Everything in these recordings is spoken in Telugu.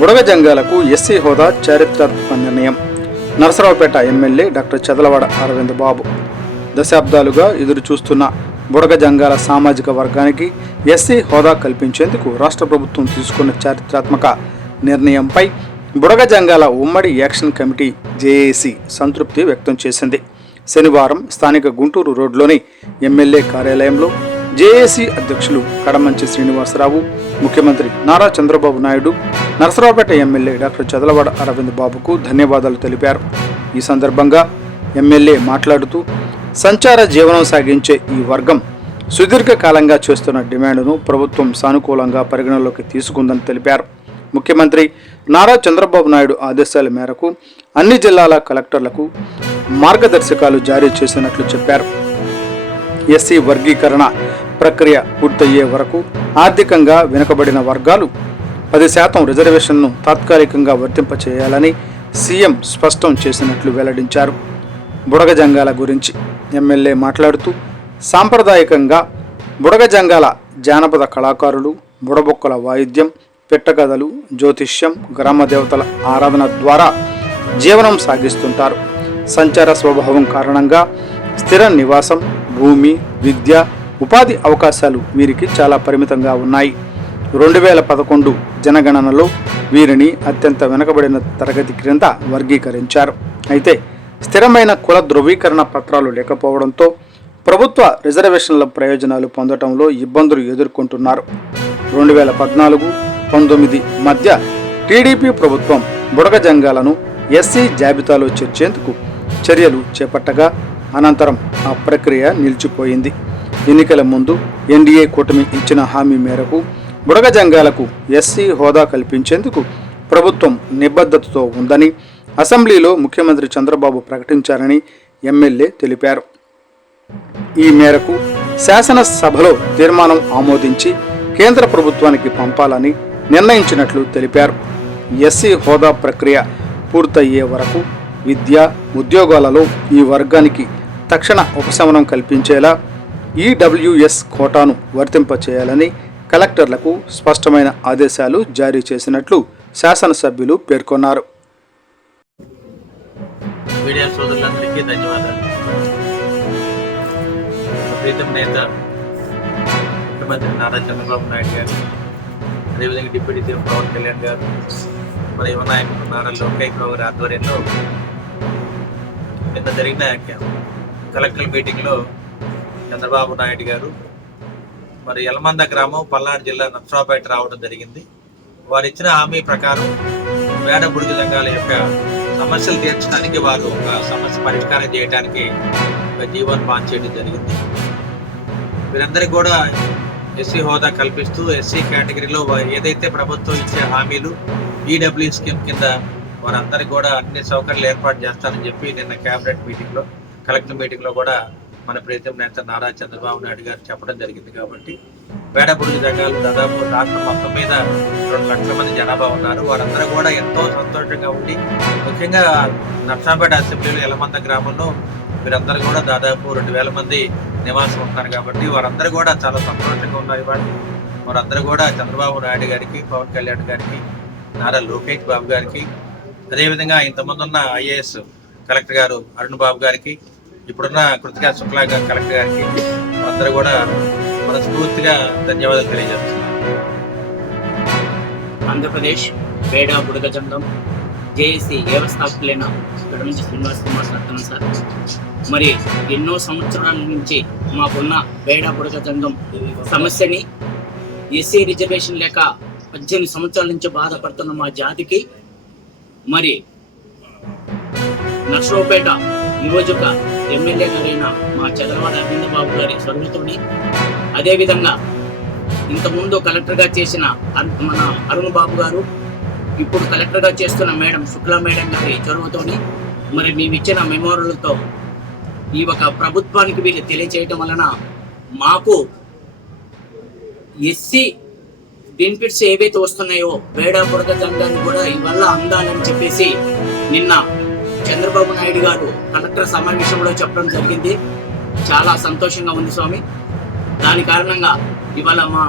బుడగ జంగాలకు ఎస్సీ హోదా చారిత్రాత్మక నిర్ణయం. నరసరావుపేట ఎమ్మెల్యే డాక్టర్ చదలవాడ అరవింద్ బాబు దశాబ్దాలుగా ఎదురు చూస్తున్న బుడగ జంగాల సామాజిక వర్గానికి ఎస్సీ హోదా కల్పించేందుకు రాష్ట్ర ప్రభుత్వం తీసుకున్న చారిత్రాత్మక నిర్ణయంపై బుడగ జంగాల ఉమ్మడి యాక్షన్ కమిటీ జేఏసీ సంతృప్తి వ్యక్తం చేసింది. శనివారం స్థానిక గుంటూరు రోడ్లోని ఎమ్మెల్యే కార్యాలయంలో జేఏసీ అధ్యక్షులు కడమంచి శ్రీనివాసరావు, ముఖ్యమంత్రి నారా చంద్రబాబు నాయుడు, నరసరావుపేట ఎమ్మెల్యే డాక్టర్ చదలవాడ అరవింద్ బాబుకు ధన్యవాదాలు తెలిపారు. ఈ సందర్భంగా ఎమ్మెల్యే మాట్లాడుతూ సంచార జీవనం సాగించే ఈ వర్గం సుదీర్ఘకాలంగా చేస్తున్న డిమాండ్ను ప్రభుత్వం సానుకూలంగా పరిగణలోకి తీసుకుందని తెలిపారు. ముఖ్యమంత్రి నారా చంద్రబాబు నాయుడు ఆదేశాల మేరకు అన్ని జిల్లాల కలెక్టర్లకు మార్గదర్శకాలు జారీ చేసినట్లు చెప్పారు. ఎస్సీ వర్గీకరణ ప్రక్రియ పూర్తయ్యే వరకు ఆర్థికంగా వెనుకబడిన వర్గాలు 10% రిజర్వేషన్ను తాత్కాలికంగా వర్తింపచేయాలని సీఎం స్పష్టం చేసినట్లు వెల్లడించారు. బుడగ జంగాల గురించి ఎమ్మెల్యే మాట్లాడుతూ సాంప్రదాయకంగా బుడగ జంగాల జానపద కళాకారులు బుడబొక్కల వాయిద్యం, పెట్టకథలు, జ్యోతిష్యం, గ్రామ దేవతల ఆరాధన ద్వారా జీవనం సాగిస్తుంటారు. సంచార స్వభావం కారణంగా స్థిర నివాసం, భూమి, విద్య, ఉపాధి అవకాశాలు వీరికి చాలా పరిమితంగా ఉన్నాయి. 2011 జనగణనలో వీరిని అత్యంత వెనుకబడిన తరగతి క్రింద వర్గీకరించారు. అయితే స్థిరమైన కుల ధృవీకరణ పత్రాలు లేకపోవడంతో ప్రభుత్వ రిజర్వేషన్ల ప్రయోజనాలు పొందడంలో ఇబ్బందులు ఎదుర్కొంటున్నారు. 2014-19 మధ్య టీడీపీ ప్రభుత్వం బుడగ జంగాలను ఎస్సీ జాబితాలో చేర్చేందుకు చర్యలు చేపట్టగా అనంతరం ఆ ప్రక్రియ నిలిచిపోయింది. ఎన్నికల ముందు ఎన్డీఏ కూటమి ఇచ్చిన హామీ మేరకు బుడగ జంగాలకు ఎస్సీ హోదా కల్పించేందుకు ప్రభుత్వం నిబద్ధతతో ఉందని అసెంబ్లీలో ముఖ్యమంత్రి చంద్రబాబు ప్రకటించారని ఎమ్మెల్యే తెలిపారు. ఈ మేరకు శాసనసభలో తీర్మానం ఆమోదించి కేంద్ర ప్రభుత్వానికి పంపాలని నిర్ణయించినట్లు తెలిపారు. ఎస్సీ హోదా ప్రక్రియ పూర్తయ్యే వరకు విద్య, ఉద్యోగాలలో ఈ వర్గానికి తక్షణ ఉపశమనం కల్పించేలా ఈడబ్ల్యూఎస్ కోటాను వర్తింపచేయాలని కలెక్టర్లకు స్పష్టమైన ఆదేశాలు జారీ చేసినట్లు శాసనసభ్యులు పేర్కొన్నారు. మీడియా సోదరులందరికీ ధన్యవాదాలు. ప్రీతం నేత ముఖ్యమంత్రి నారా చంద్రబాబు నాయుడు గారు, అదేవిధంగా డిప్యూటీ సీఎం పవన్ కళ్యాణ్ గారు, మరి యువ నాయకులు నారా లోకేష్ బాబు గారి ఆధ్వర్యంలో నిన్న జరిగిన కలెక్టర్ మీటింగ్లో చంద్రబాబు నాయుడు గారు మరి యలమంద గ్రామం, పల్నాడు జిల్లా నరసరావుపేట రావడం జరిగింది. వారు ఇచ్చిన హామీ ప్రకారం పేద బుడగ జంగాల యొక్క సమస్యలు తీర్చడానికి, వారు ఒక సమస్య పరిష్కారం చేయడానికి ఒక జీవోని పాస్ చేయడం జరిగింది. వీరందరికీ కూడా ఎస్సీ హోదా కల్పిస్తూ ఎస్సీ కేటగిరీలో ఏదైతే ప్రభుత్వం ఇచ్చే హామీలు ఈడబ్ల్యూ స్కీమ్ కింద వారందరికీ కూడా అన్ని సౌకర్యాలు ఏర్పాటు చేస్తారని చెప్పి నిన్న క్యాబినెట్ మీటింగ్లో, కలెక్టర్ మీటింగ్లో కూడా మన ప్రీతం నేత నారా చంద్రబాబు నాయుడు గారు చెప్పడం జరిగింది. కాబట్టి పేద బుడగ జంగాలు దాదాపు రాష్ట్రం మొత్తం మీద 2 లక్షల మంది జనాభా ఉన్నారు. వారందరూ కూడా ఎంతో సంతోషంగా ఉండి, ముఖ్యంగా నర్సాపేట అసెంబ్లీలో యలమంద గ్రామంలో వీరందరూ కూడా దాదాపు 2000 మంది నివాసం ఉంటారు. కాబట్టి వారందరూ కూడా చాలా సంతోషంగా ఉన్నారు. ఇవాళ వారందరూ కూడా చంద్రబాబు నాయుడు గారికి, పవన్ కళ్యాణ్ గారికి, నారా లోకేష్ బాబు గారికి, అదేవిధంగా ఇంతకుముందు ఉన్న ఐఏఎస్ కలెక్టర్ గారు అరుణ్ బాబు గారికి, ఇప్పుడున్న కృతికా శుక్లా గారు కలెక్టర్ గారికి అందరూ కూడా మనస్ఫూర్తిగా ధన్యవాదాలు తెలియజేస్తున్నారు. ఆంధ్రప్రదేశ్ పేడ బుడగ జంగం జేఏసీ వ్యవస్థాపకులైన కడమంచి శ్రీనివాస్ మాట్లాడుతున్నాం సార్. మరి ఎన్నో సంవత్సరాల నుంచి మాకున్న పేడ బుడగ జంగం సమస్యని ఎస్సీ రిజర్వేషన్ లేక 18 సంవత్సరాల నుంచి బాధపడుతున్న మా జాతికి మరి నర్సరావుపేట నియోజక ఎమ్మెల్యే గారైన మా చంద్రబాబు అరవింద్ బాబు గారి చొరవతోని, అదేవిధంగా ఇంతకుముందు కలెక్టర్గా చేసిన మన అరుణ్ బాబు గారు, ఇప్పుడు కలెక్టర్గా చేస్తున్న మేడం శుక్లా మేడం గారి చొరవతోని, మరి మేము ఇచ్చిన మెమోరల్తో ఈ ఒక ప్రభుత్వానికి వీళ్ళు తెలియచేయటం వలన మాకు ఎస్సీ బెనిఫిట్స్ ఏవైతే వస్తున్నాయో పేడ బుడగ జంగాన్ని కూడా ఇవల్ల అందాలని చెప్పేసి నిన్న చంద్రబాబు నాయుడు గారు కలెక్టర్ సమావేశంలో చెప్పడం జరిగింది. చాలా సంతోషంగా ఉంది స్వామి. దాని కారణంగా ఇవాళ మా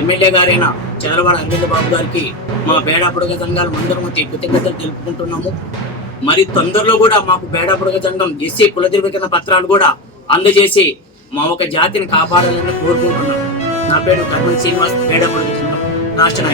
ఎమ్మెల్యే గారైన చదలవాడ అరవింద్ బాబు గారికి మా బేడా బుడగ సంఘాలు అందరం కృతజ్ఞతలు తెలుపుకుంటున్నాము. మరి తొందరలో కూడా మాకు బేడా బుడగ సంఘం ఎస్సీ కుల ధృవీకరణ పత్రాలు కూడా అందజేసి మా ఒక జాతిని కాపాడాలని కోరుకుంటున్నాం. నా పేరు కర్మల్ శ్రీనివాస్, బేడా బుడగ సంఘం రాష్ట్ర నాయకుడు.